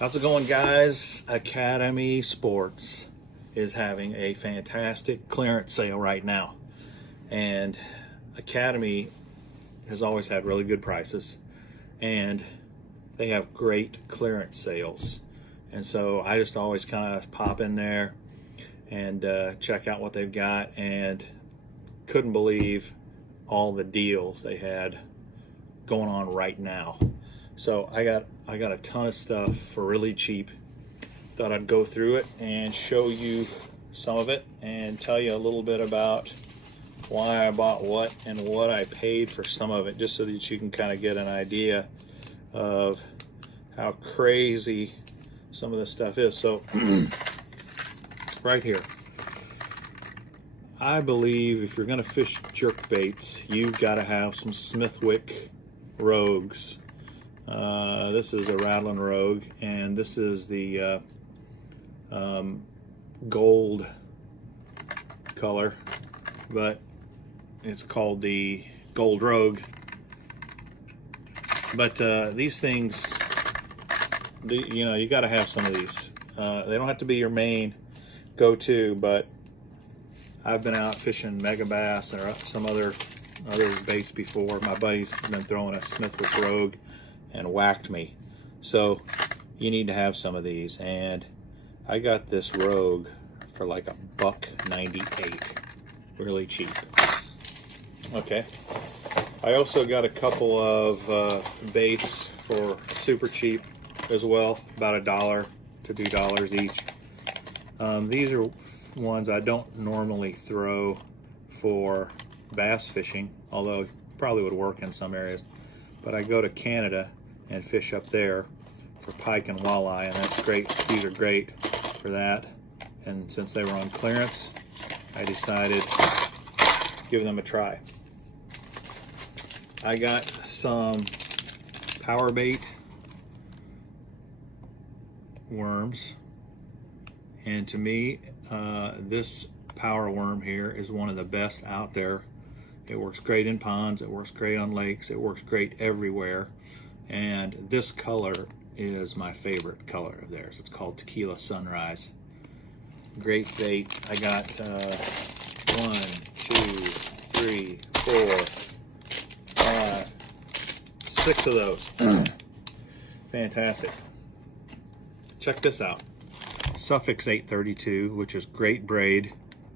How's it going, guys? Academy Sports is having a fantastic clearance sale right now, and Academy has always had really good prices, and they have great clearance sales. And so I just always kind of pop in there and check out what they've got, and couldn't believe all the deals they had going on right now. So I got a ton of stuff for really cheap. Thought I'd go through it and show you some of it and tell you a little bit about why I bought what and what I paid for some of it, just so that you can kind of get an idea of how crazy some of this stuff is. So right here, I believe if you're going to fish jerk baits, you've got to have some Smithwick Rogues. This is a Rattling Rogue, and this is the gold color, but it's called the Gold Rogue. But these things, you know, you got to have some of these. They don't have to be your main go-to, but I've been out fishing mega bass or some other baits before. My buddy's been throwing a Smithwick Rogue and whacked me. So you need to have some of these, and I got this Rogue for like $1.98, really cheap. Okay, I also got a couple of baits for super cheap as well, about $1 to $2 each. These are ones I don't normally throw for bass fishing, although it probably would work in some areas. But I go to Canada and fish up there for pike and walleye, and that's great. These are great for that. And since they were on clearance, I decided to give them a try. I got some PowerBait worms, and to me, this power worm here is one of the best out there. It works great in ponds, it works great on lakes, it works great everywhere. And this color is my favorite color of theirs. It's called Tequila Sunrise. Great bait. I got 1, 2, 3, 4, 5, 6 of those. Fantastic. Check this out. Suffix 832, which is great braid.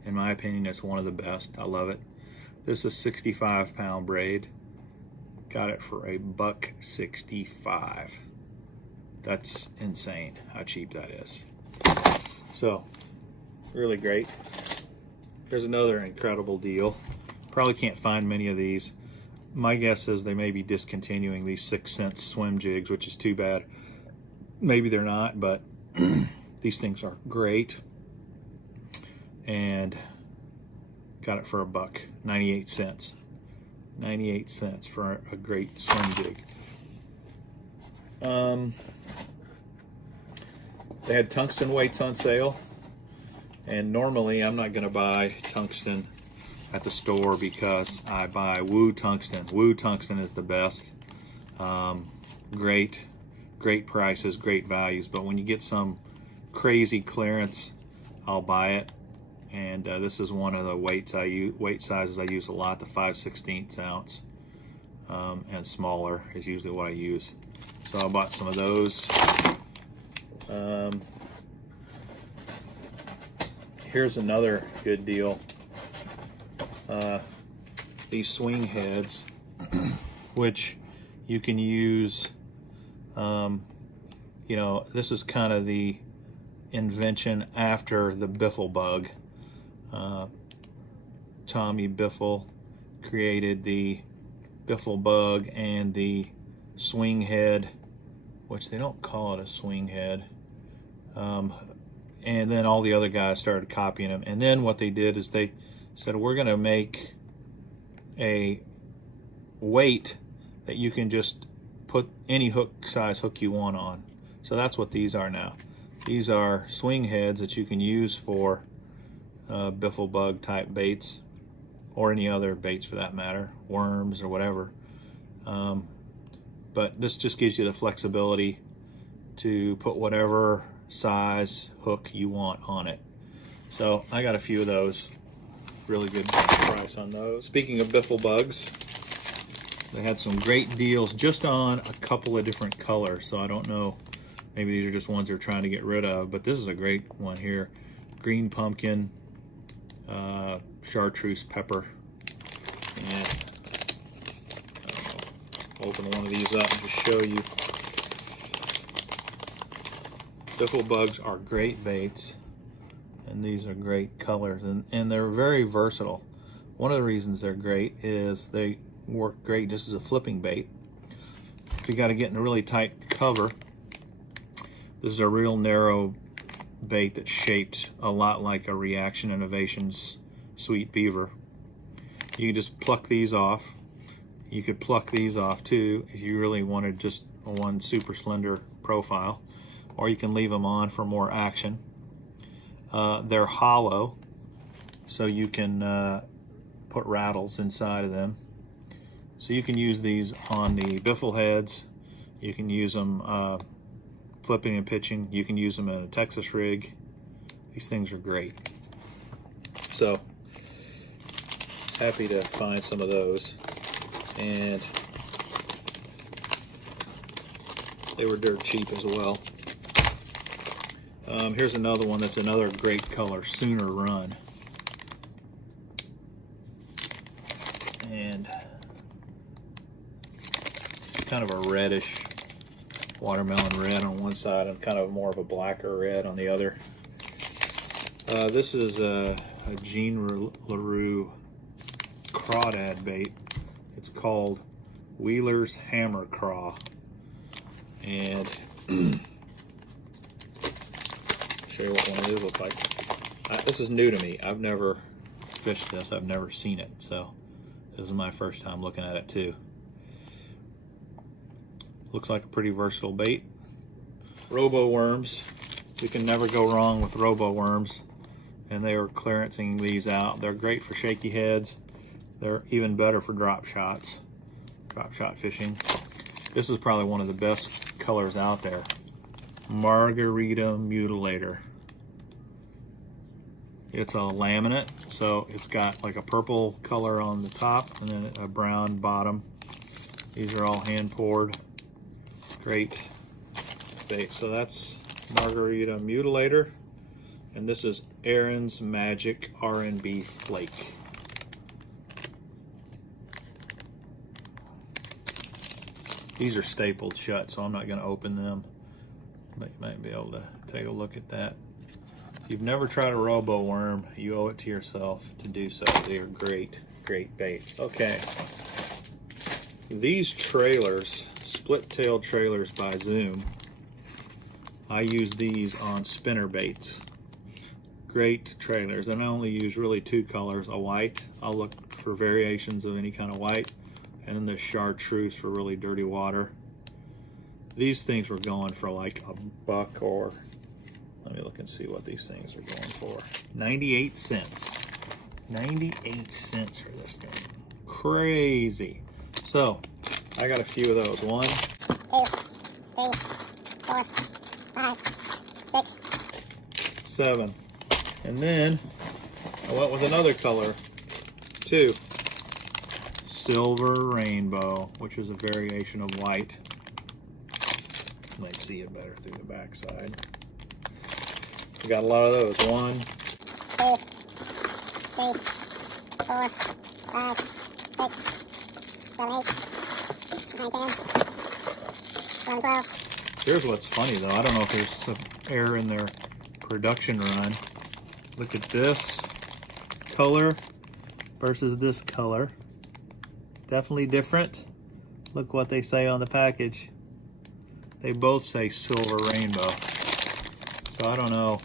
In my opinion, it's one of the best. I love it. This is 65-pound braid. Got it for $1.65. That's insane how cheap that is. So, really great. Here's another incredible deal. Probably can't find many of these. My guess is they may be discontinuing these 6-cent swim jigs, which is too bad. Maybe they're not, but these things are great. And got it for $1.98. 98 cents for a great swim jig. They had tungsten weights on sale, and normally I'm not going to buy tungsten at the store because I buy Woo Tungsten. Woo Tungsten is the best. Great prices, great values, but when you get some crazy clearance, I'll buy it. And this is one of the weight sizes I use a lot, the 5/16 ounce, and smaller is usually what I use. So I bought some of those. Here's another good deal. These swing heads, which you can use. You know, this is kind of the invention after the Biffle Bug. Tommy Biffle created the Biffle Bug and the swing head, which they don't call it a swing head. And then all the other guys started copying him. And then what they did is they said, we're going to make a weight that you can just put any size hook you want on. So that's what these are now. These are swing heads that you can use for Biffle Bug type baits, or any other baits for that matter, worms or whatever. But this just gives you the flexibility to put whatever size hook you want on it. So I got a few of those. Really good price on those. Speaking of Biffle Bugs, they had some great deals just on a couple of different colors. So I don't know, maybe these are just ones they're trying to get rid of, but this is a great one here. Green pumpkin, chartreuse pepper, and I'll open one of these up and just show you. Biffle Bugs are great baits, and these are great colors, and they're very versatile. One of the reasons they're great is they work great just as a flipping bait. If you got to get in a really tight cover, this is a real narrow bait that's shaped a lot like a Reaction Innovations Sweet Beaver. You can just pluck these off. You could pluck these off too if you really wanted just one super slender profile, or you can leave them on for more action. They're hollow, so you can put rattles inside of them. So you can use these on the biffle heads. You can use them flipping and pitching. You can use them in a Texas rig. These things are great. So happy to find some of those, and they were dirt cheap as well. Here's another one that's another great color, Sooner Run. And kind of a reddish watermelon red on one side and kind of more of a blacker red on the other. This is a LaRue crawdad bait. It's called Wheeler's Hammer Craw. And show you what one of these looks like. This is new to me. I've never fished this. I've never seen it. So this is my first time looking at it too. Looks like a pretty versatile bait. Roboworms. You can never go wrong with Roboworms. And they are clearancing these out. They're great for shaky heads. They're even better for drop shot fishing. This is probably one of the best colors out there. Margarita Mutator. It's a laminate, so it's got like a purple color on the top and then a brown bottom. These are all hand poured. Great bait. So that's Margarita Mutator, and this is Aaron's Magic R&B Flake. These are stapled shut, so I'm not going to open them, but you might be able to take a look at that. If you've never tried a Roboworm, you owe it to yourself to do so. They are great, great baits. Okay, these trailers, split-tailed trailers by Zoom, I use these on spinner baits. Great trailers, and I only use really two colors, a white. I'll look for variations of any kind of white, and then the chartreuse for really dirty water. These things were going for like $1 or, let me look and see what these things are going for. 98 cents. 98 cents for this thing. Crazy. So, I got a few of those. 1, 2, 3, 4, 5, 6, 7. And then I went with another color, 2. Silver Rainbow, which is a variation of white. You might see it better through the backside. We got a lot of those. 1, 2, 3, 4, 5, 6, 7, 8, 9, 10, 11, 12. Here's what's funny though. I don't know if there's some error in their production run. Look at this color versus this color. Definitely different. Look what they say on the package. They both say Silver Rainbow. So I don't know.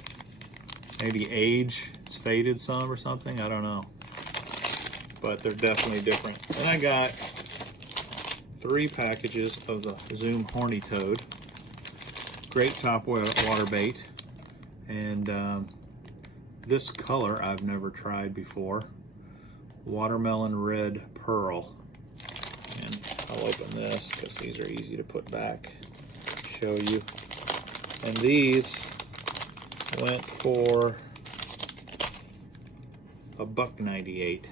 Maybe age, it's faded some or something. I don't know. But they're definitely different. And I got 3 packages of the Zoom Horny Toad. Great top water bait. And this color I've never tried before. Watermelon Red Pearl. And I'll open this because these are easy to put back. Show you. And these went for $1.98.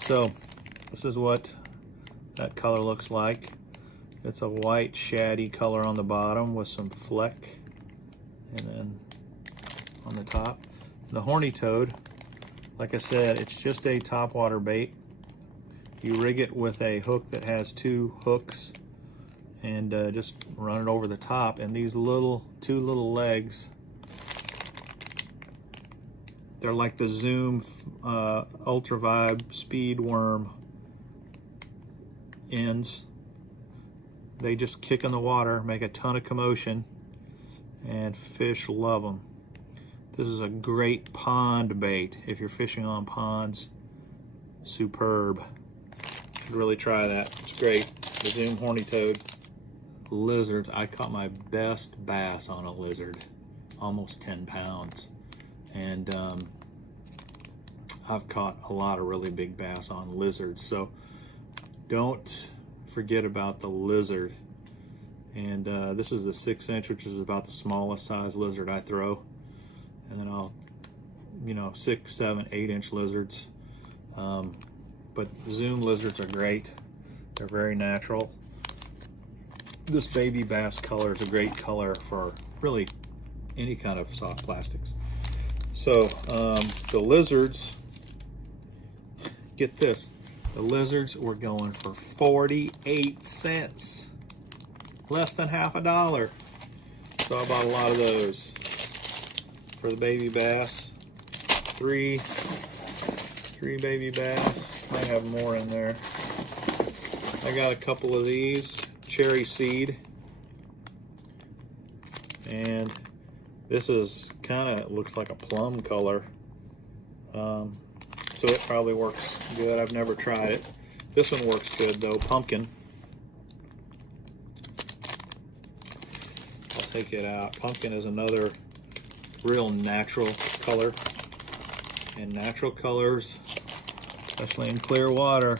So this is what that color looks like. It's a white shaddy color on the bottom with some fleck, and then on the top. The horny toad, like I said, it's just a topwater bait. You rig it with a hook that has 2 hooks, and just run it over the top, and these 2 little legs, they're like the Zoom Ultra Vibe speed worm ends. They just kick in the water, make a ton of commotion, and fish love them. This is a great pond bait if you're fishing on ponds. Superb. Should really try that. It's great. The Zoom horny toad. Lizards. I caught my best bass on a lizard, almost 10 pounds. And I've caught a lot of really big bass on lizards. So don't forget about the lizard. And this is the 6-inch, which is about the smallest size lizard I throw. And then I'll, 6, 7, 8-inch lizards. But Zoom lizards are great. They're very natural. This baby bass color is a great color for really any kind of soft plastics. So the lizards, get this, the lizards were going for 48 cents. Less than half $1. So I bought a lot of those. For the baby bass, three baby bass. Might have more in there. I got a couple of these, cherry seed. And this is kind of, looks like a plum color. So it probably works good. I've never tried it. This one works good though, pumpkin. I'll take it out. Pumpkin is another real natural color. And natural colors, especially in clear water,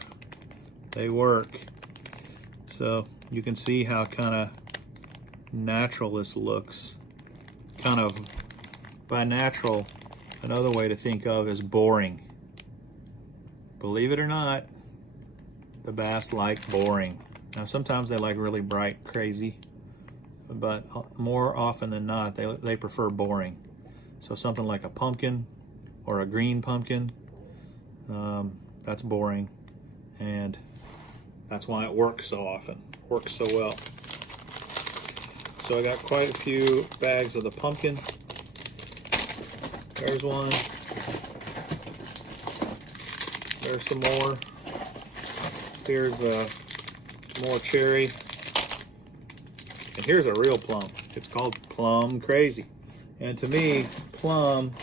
they work. So you can see how kind of natural this looks. Kind of, by natural, another way to think of is boring. Believe it or not, the bass like boring. Now sometimes they like really bright, crazy, but more often than not, they prefer boring. So something like a pumpkin or a green pumpkin, that's boring, and that's why it works so often, works so well. So I got quite a few bags of the pumpkin. There's one. There's some more. Here's more cherry. And here's a real plum. It's called Plum Crazy. And to me, plum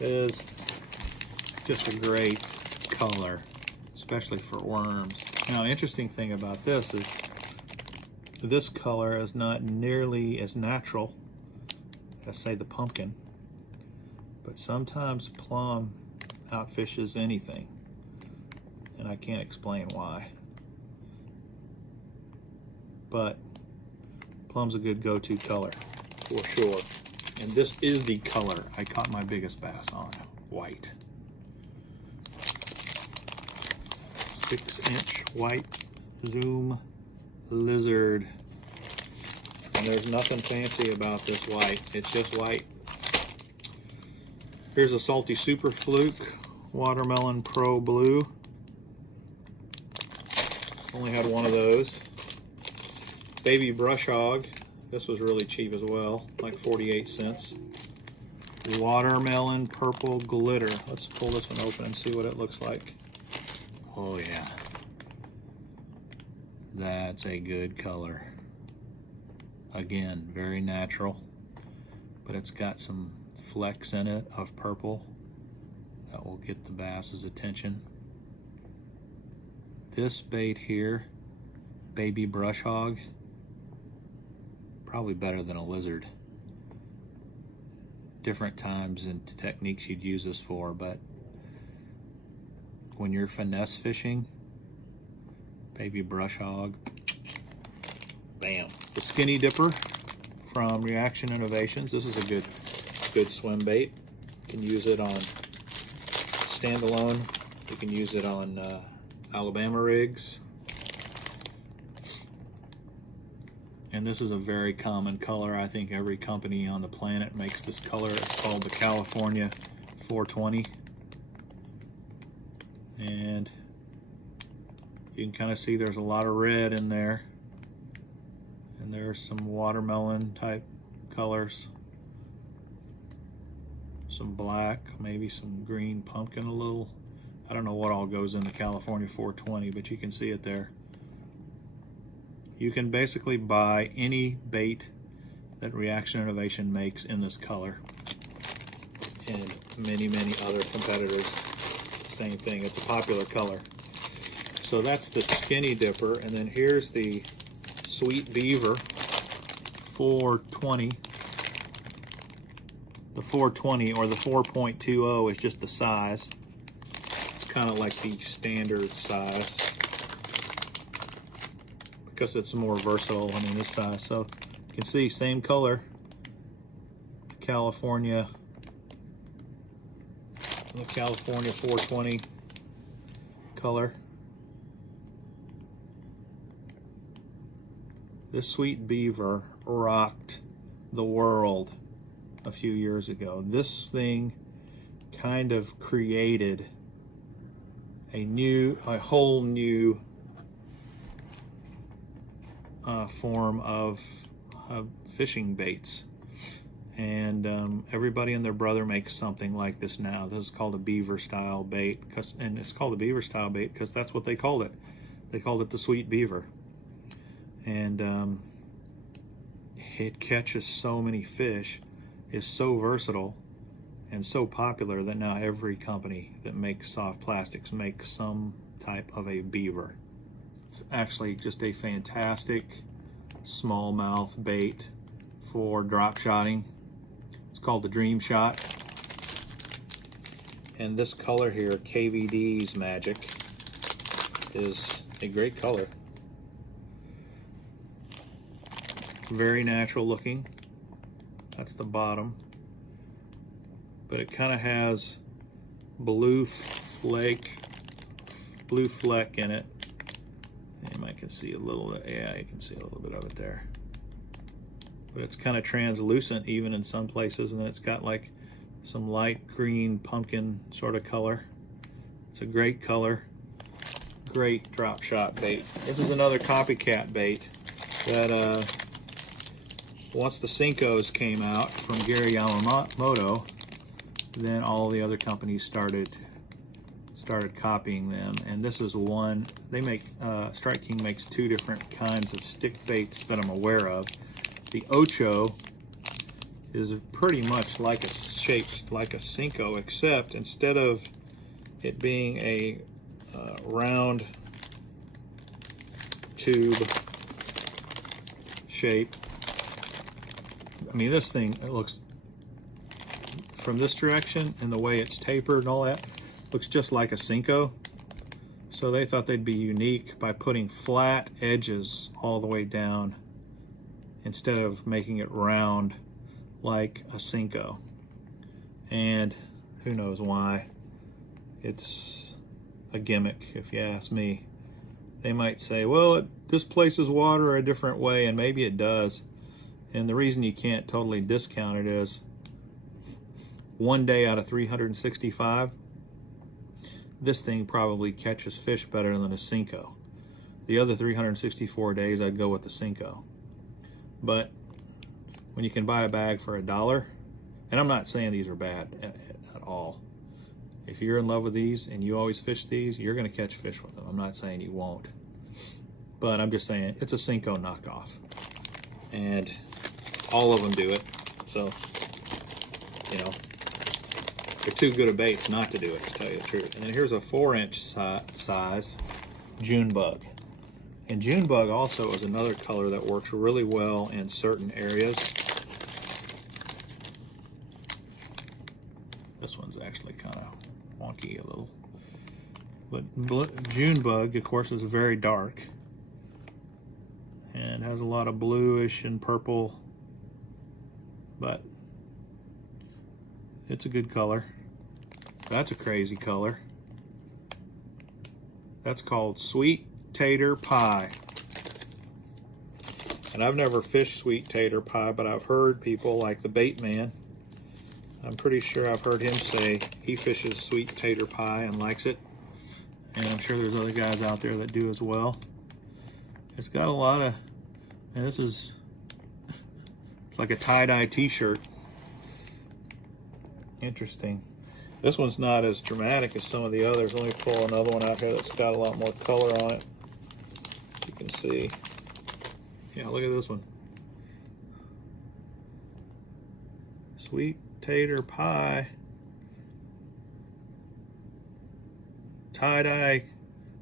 is just a great color, especially for worms. Now, interesting thing about this is this color is not nearly as natural as, say, the pumpkin, but sometimes plum outfishes anything, and I can't explain why. But plum's a good go-to color for sure. And this is the color I caught my biggest bass on, white. 6-inch white Zoom lizard. And there's nothing fancy about this white, it's just white. Here's a Salty Super Fluke Watermelon Pro Blue. Only had one of those. Baby Brush Hog. This was really cheap as well, like 48 cents. Watermelon Purple Glitter. Let's pull this one open and see what it looks like. Oh yeah. That's a good color. Again, very natural, but it's got some flecks in it of purple that will get the bass's attention. This bait here, Baby Brush Hog, probably better than a lizard. Different times and techniques you'd use this for, but when you're finesse fishing, Baby Brush Hog, bam. The Skinny Dipper from Reaction Innovations. This is a good swim bait. You can use it on standalone. You can use it on Alabama rigs. And this is a very common color. I think every company on the planet makes this color. It's called the California 420. And you can kind of see there's a lot of red in there. And there's some watermelon type colors. Some black, maybe some green pumpkin a little. I don't know what all goes in the California 420, but you can see it there. You can basically buy any bait that Reaction Innovation makes in this color. And many other competitors, same thing. It's a popular color. So that's the Skinny Dipper, and then here's the Sweet Beaver 420. The 420 or the 4.20 is just the size. It's kind of like the standard size because it's more versatile. I mean, this size. So you can see same color. The California 420 color. This Sweet Beaver rocked the world a few years ago. This thing kind of created a whole new form of fishing baits. And everybody and their brother makes something like this now. This is called a beaver style bait, and it's called a beaver style bait because that's what they called it. They called it the Sweet Beaver. And it catches so many fish, is so versatile, and so popular that now every company that makes soft plastics makes some type of a beaver. It's actually just a fantastic smallmouth bait for drop shotting. It's called the Dream Shot. And this color here, KVD's Magic, is a great color. Very natural looking. That's the bottom. But it kind of has blue fleck in it. And you might can see a little, yeah, you can see a little bit of it there. But it's kind of translucent even in some places, and then it's got like some light green pumpkin sort of color. It's a great color, great drop shot bait. This is another copycat bait that once the Cincos came out from Gary Yamamoto, then all the other companies started copying them. And this is one, they make, Strike King makes two different kinds of stick baits that I'm aware of. The Ocho is pretty much like shaped like a Cinco, except instead of it being a round tube shape, I mean, this thing, it looks, from this direction and the way it's tapered and all that, looks just like a Cinco. So they thought they'd be unique by putting flat edges all the way down instead of making it round like a Cinco. And who knows why. It's a gimmick, if you ask me. They might say, well, it displaces water a different way, and maybe it does. And the reason you can't totally discount it is one day out of 365, this thing probably catches fish better than a Cinco. The other 364 days, I'd go with the Cinco. But when you can buy a bag for $1, and I'm not saying these are bad at all. If you're in love with these and you always fish these, you're going to catch fish with them. I'm not saying you won't. But I'm just saying it's a Cinco knockoff. And all of them do it. So, you know, they're too good a baits not to do it, to tell you the truth. And then here's a 4-inch size Junebug. And Junebug also is another color that works really well in certain areas. This one's actually kind of wonky a little. But Junebug, of course, is very dark and has a lot of bluish and purple but it's a good color. That's a crazy color. That's called Sweet Tater Pie. And I've never fished Sweet Tater Pie, but I've heard people like the Bait Man. I'm pretty sure I've heard him say he fishes Sweet Tater Pie and likes it. And I'm sure there's other guys out there that do as well. It's got a lot of, and this is, it's like a tie-dye t-shirt. Interesting. This one's not as dramatic as some of the others. Let me pull another one out here that's got a lot more color on it. You can see. Yeah, look at this one. Sweet Tater Pie. Tie-dye.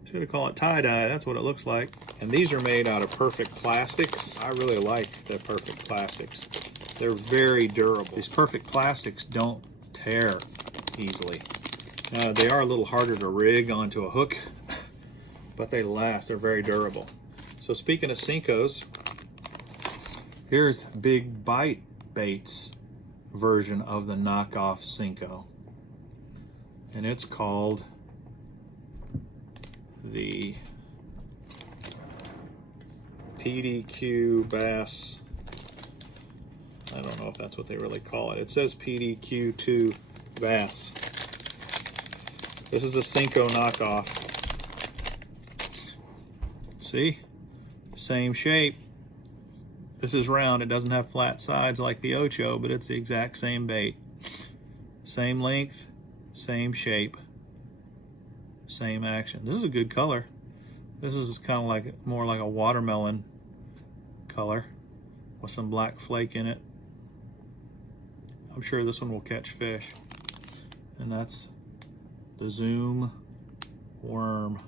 Should have called it tie-dye. That's what it looks like. And these are made out of perfect plastics. I really like the perfect plastics. They're very durable. These perfect plastics don't tear easily. They are a little harder to rig onto a hook, but they last. They're very durable. So speaking of Senkos, here's Big Bite Bait's version of the knockoff Senko. And it's called the PDQ Bass. I don't know if that's what they really call it. It says PDQ2 Bass. This is a Senko knockoff. See? Same shape. This is round. It doesn't have flat sides like the Ocho, but it's the exact same bait. Same length, same shape, same action. This is a good color. This is kind of like more like a watermelon color with some black flake in it. I'm sure this one will catch fish. And that's the Zoom worm.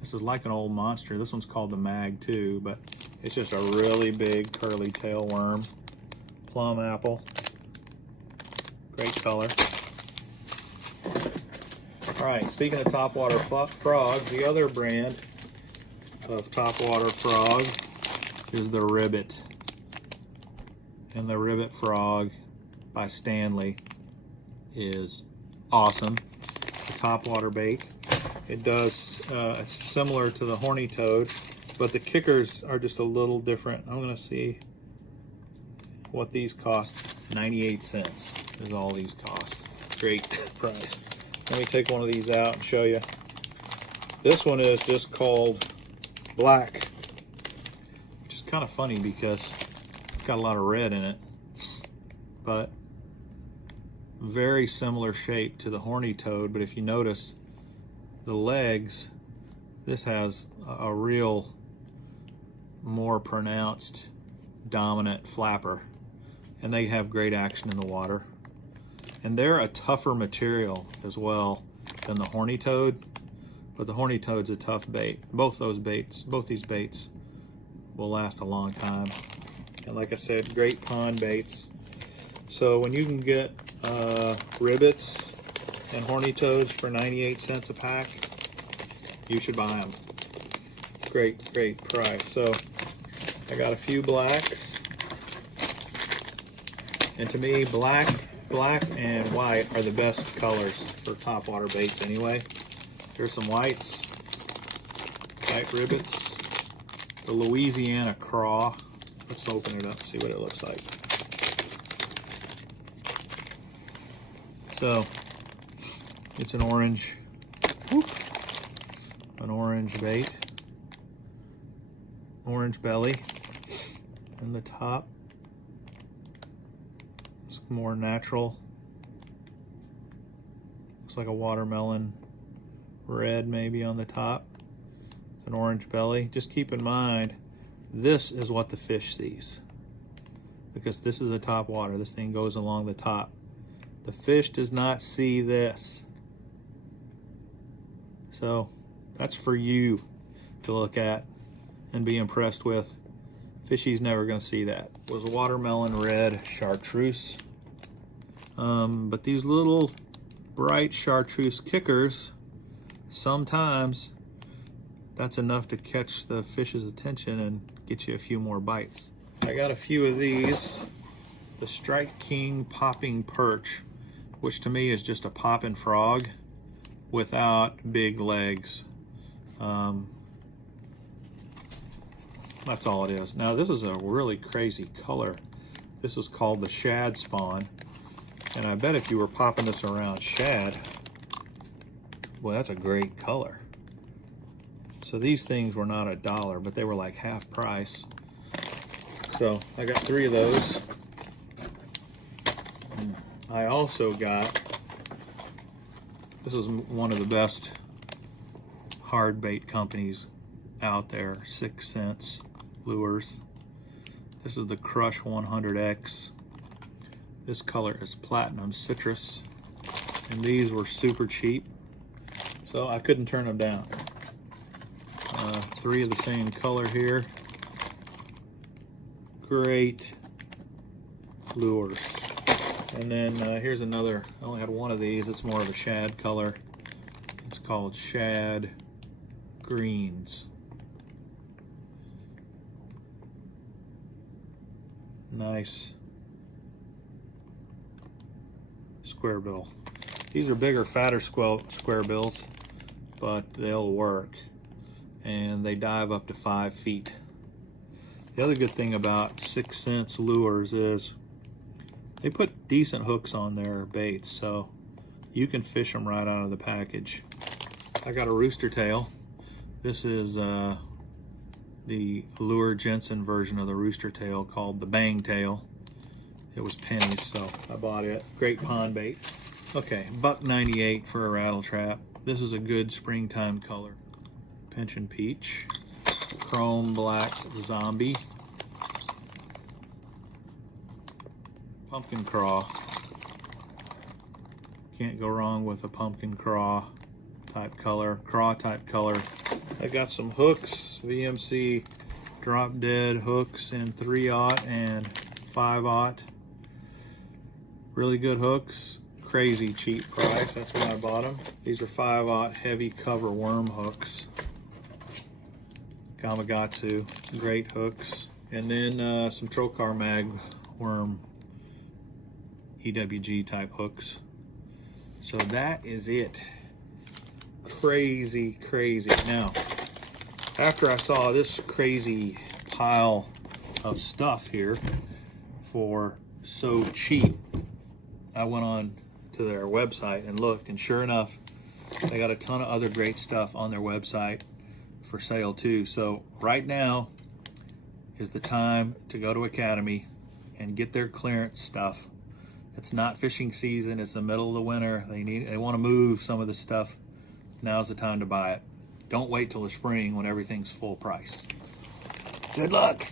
This is like an old monster. This one's called the Mag too, but it's just a really big curly tail worm. Plum apple. Great color. All right, speaking of topwater frogs, the other brand of topwater frog is the Ribbit. And the Ribbit frog by Stanley is awesome. The topwater bait. It does, it's similar to the Horny toad, but the kickers are just a little different. I'm gonna see what these cost. 98 cents is all these cost. Great price. Let me take one of these out and show you. This one is just called Black, which is kind of funny because it's got a lot of red in it, but very similar shape to the Horny toad. But if you notice the legs, this has a real more pronounced dominant flapper, and they have great action in the water. And they're a tougher material as well than the Horny toad, but the Horny toad's a tough bait. Both these baits will last a long time. And like I said, great pond baits. So when you can get Ribbits and Horny toads for 98 cents a pack, you should buy them. Great, great price. So I got a few blacks. And to me, black and white are the best colors for topwater baits anyway. Here's some whites, white Ribbits, the Louisiana Craw. Let's open it up and see what it looks like. So it's an orange bait, orange belly, and the top is more natural. Looks like a watermelon red maybe on the top. It's an orange belly. Just keep in mind, this is what the fish sees, because this is a top water. This thing goes along the top. The fish does not see this. So that's for you to look at and be impressed with. Fishy's never gonna see that. It was a watermelon red chartreuse. But these little bright chartreuse kickers, sometimes that's enough to catch the fish's attention and get you a few more bites. I got a few of these. the Strike King Popping Perch, which to me is just a popping frog without big legs. That's all it is. Now this is a really crazy color. This is called the shad spawn. And I bet if you were popping this around shad, well, that's a great color. So these things were not $1, but they were like half price. So I got 3 of those. I also got, this is one of the best hard bait companies out there, 6 cents lures. This is the Crush 100X. This color is Platinum Citrus, and these were super cheap, so I couldn't turn them down. 3 of the same color here. Great lures. And then here's another, I only had 1 of these. It's more of a shad color. It's called Shad Greens. Nice square bill. These are bigger, fatter square bills, but they'll work. And they dive up to 5 feet. The other good thing about 6 cents lures is they put decent hooks on their baits, so you can fish them right out of the package. I got a rooster tail. This is the Lure Jensen version of the rooster tail called the Bang Tail. It was pennies, so I bought it. Great pond bait. Okay, $1.98 for a rattle trap. This is a good springtime color. Pinchin' Peach, Chrome Black Zombie, Pumpkin Craw. Can't go wrong with a pumpkin craw type color, I got some hooks, VMC Drop Dead hooks in 3/0 and 5/0. Really good hooks, crazy cheap price, that's when I bought them. These are 5/0 heavy cover worm hooks. Gamakatsu, great hooks. And then some Trocar Mag worm EWG type hooks. So that is it. Crazy, crazy. Now, after I saw this crazy pile of stuff here for so cheap, I went on to their website and looked, and sure enough, they got a ton of other great stuff on their website for sale too. So right now is the time to go to Academy and get their clearance stuff. It's not fishing season, it's the middle of the winter. They want to move some of the stuff. Now's the time to buy it. Don't wait till the spring when everything's full price. Good luck.